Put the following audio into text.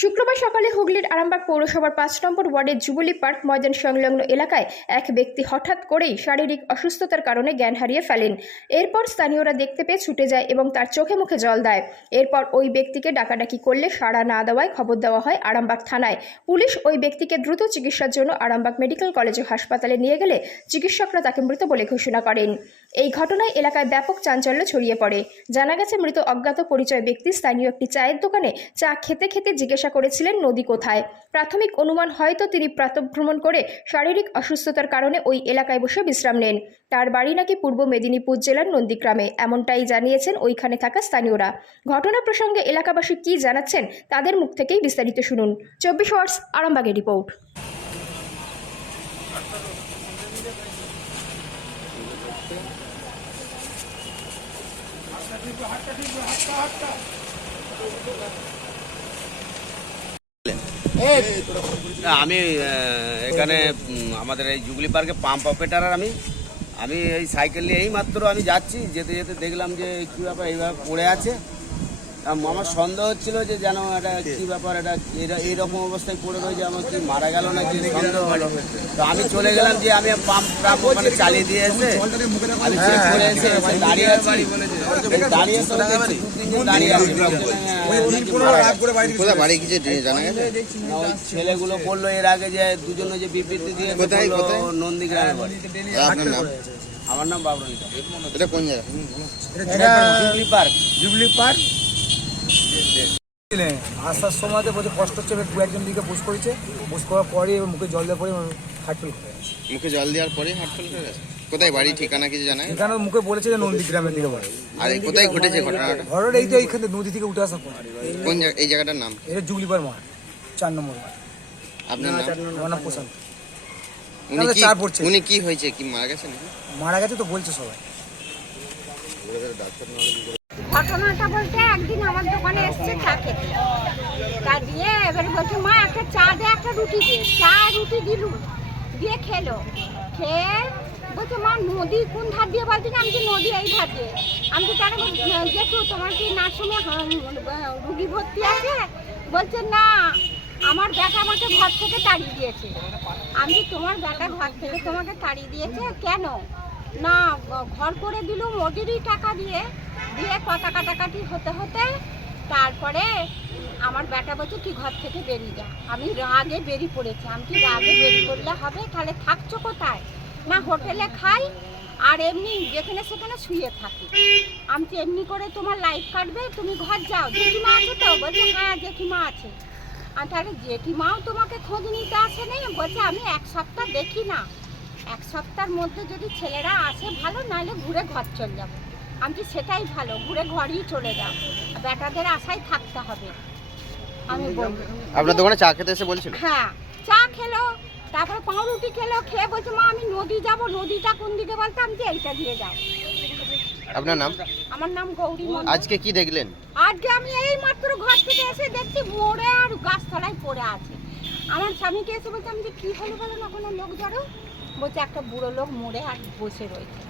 শুক্রবার সকালে হুগলির আরামবাগ পৌরসভার ৫ নম্বর ওয়ার্ডের জুবিলি পার্ক ময়দান সংলগ্ন এলাকায় এক ব্যক্তি হঠাৎ করেই শারীরিক অসুস্থতার কারণে জ্ঞান হারিয়ে ফেলেন। এরপর স্থানীয়রা দেখতে পেয়ে ছুটে যায় এবং তার চোখে মুখে জল দেয়। এরপর ওই ব্যক্তিকে ডাকাডাকি করলে সাড়া না দেওয়ায় খবর দেওয়া হয় আরামবাগ থানায়। পুলিশ ওই ব্যক্তিকে দ্রুত চিকিৎসার জন্য আরামবাগ মেডিকেল কলেজ ও হাসপাতালে নিয়ে গেলে চিকিৎসকরা তাকে মৃত বলে ঘোষণা করেন। এই ঘটনায় এলাকায় ব্যাপক চাঞ্চল্য ছড়িয়ে পড়ে। জানা গেছে, মৃত অজ্ঞাত পরিচয় ব্যক্তি স্থানীয় একটি চায়ের দোকানে চা খেতে খেতে জিজ্ঞাসা করেছিলেন নদী কোথায়। প্রাথমিক অনুমান, হয়তো তিনি প্রাতঃভ্রমণ করে শারীরিক অসুস্থতার কারণে ওই এলাকায় বসে বিশ্রাম নেন। তার বাড়ি নাকি পূর্ব মেদিনীপুর জেলার নন্দীগ্রামে, এমনটাই জানিয়েছেন ওইখানে থাকা স্থানীয়রা। ঘটনা প্রসঙ্গে এলাকাবাসী কি জানাচ্ছেন তাদের মুখ থেকেই বিস্তারিত শুনুন। 24 আওয়ার্স আরামবাগের রিপোর্ট। আমি এখানে আমাদের এই জুগলি পার্কে পাম্প অপারেটার আমি এই সাইকেল নিয়ে এই মাত্র আমি যাচ্ছি, যেতে যেতে দেখলাম যে কী ব্যাপার এইভাবে পড়ে আছে। আমার সন্দেহ হচ্ছিল যে যেন এটা কী ব্যাপার, এটা এইরকম অবস্থায় পড়ে রয়েছে, আমার কি মারা গেল না কি সন্দেহ হলো। তো আমি চলে গেলাম, যে আমি পাম্পটা ওখানে চালিয়ে দিয়ে এসে আমি চেক করে এসে দাঁড়িয়ে আছি, দাঁড়িয়ে ছেলেগুলো বললো এর আগে যে দুজনে যে বিবৃতি দিয়ে নন্দীগ্রামে বাড়ি। আমার নাম বাবরুল। এটা কোন জায়গা? Jubilee park. আসার সময় বলছে কষ্ট হচ্ছে, দু একজন দিকে বুঝ করেছে, বুঝ করার পরে মুখে জল দেওয়ার পরে হার্টফেল করে গেছে। মুখে জল দেওয়ার পরে হার্টফেল করে গেছে। কোথায় বাড়ি, ঠিকানা কিছু জানা? এখানে মুখে বলেছে যে নন্দীগ্রামের দিকে বাড়ি। আর কোথায় ঘটেছে ঘটনাটা? ঘটনাটা এই তো এইখানে নদী থেকে উঠে আসার পর। কোন জায়গা, এই জায়গাটার নাম? এটা জুবলিপার মাঠ, 4 নম্বর মাঠ। আপনার নাম? আমার নাম প্রশান্ত। উনি কি হয়েছে, কি মারা গেছে নাকি? মারা গেছে তো বলছে সবাই। ঘটনাটা বলতে একদিন আমার দোকানে এসছে চা খেতে, তা দিয়ে এবারে বলছে মা একটা চা দে, একটা রুটি দে। চা রুটি দিলু, দিয়ে খেলো। খেয়ে বলছে মা নদী কোন ধার দিয়ে বলছি না, আমি যে নদী এই ধার দিয়ে। আমি তো তারা দেখো তোমার কি নার্সিংহোমে রুগী ভর্তি আছে? বলছে না, আমার বেটা আমাকে ঘর থেকে তাড়িয়ে দিয়েছে। আমি তোমার বেটা ঘর থেকে তোমাকে তাড়িয়ে দিয়েছে কেন? না, ঘর করে দিল মোদিরই টাকা দিয়ে কথা কাটাকাটি হতে হতে তারপরে আমার বেটা বলছে তুই ঘর থেকে বেরিয়ে যা। আমি রাগে বেরিয়ে পড়েছি। আমি কি রাগে বেরিয়ে পড়লে হবে? তাহলে থাকছো কোথায়? না হোটেলে খাই আর এমনি যেখানে সেখানে শুয়ে থাকি। আমি তো এমনি করে তোমার লাইফ কাটবে, তুমি ঘর যাও। জেঠিমা আছে তো? বলছে হ্যাঁ জেঠিমা আছে। আর তাহলে জেঠিমাও তোমাকে খোঁজ নিতে আসে নেই? বলছে আমি 1 সপ্তাহ দেখি না, 1 সপ্তাহের মধ্যে যদি ছেলেরা আসে ভালো, নাহলে ঘুরে ঘর চলে যাবো। আমি সেটাই ভালো, ঘুরে ঘরেই চলে যাও, বেটাদের আশায় থাকতে হবে। আমি বলবো আপনার দোকানে চা খেতে এসে বলছিল? হ্যাঁ, চা খেলো, তারপরে পাউরুটি খেলো। খেয়ে বলছে মা আমি নদী যাব। নদীটা কোন দিকে বলতে? আমি যে এইটা দিয়ে যাও। আপনার নাম? আমার নাম গৌরী মণ্ডল। আজকে কি দেখলেন? আজকে আমি এই মাত্র ঘর থেকে এসে দেখছি মোড়ে আর গাছতলায় পড়ে আছে। আমার স্বামীকে এসে বলছে আমি যে কী হলো বলো না, কোনো লোক জড়ো? বলছে একটা বুড়ো লোক মোড়ে আর বসে রয়েছে।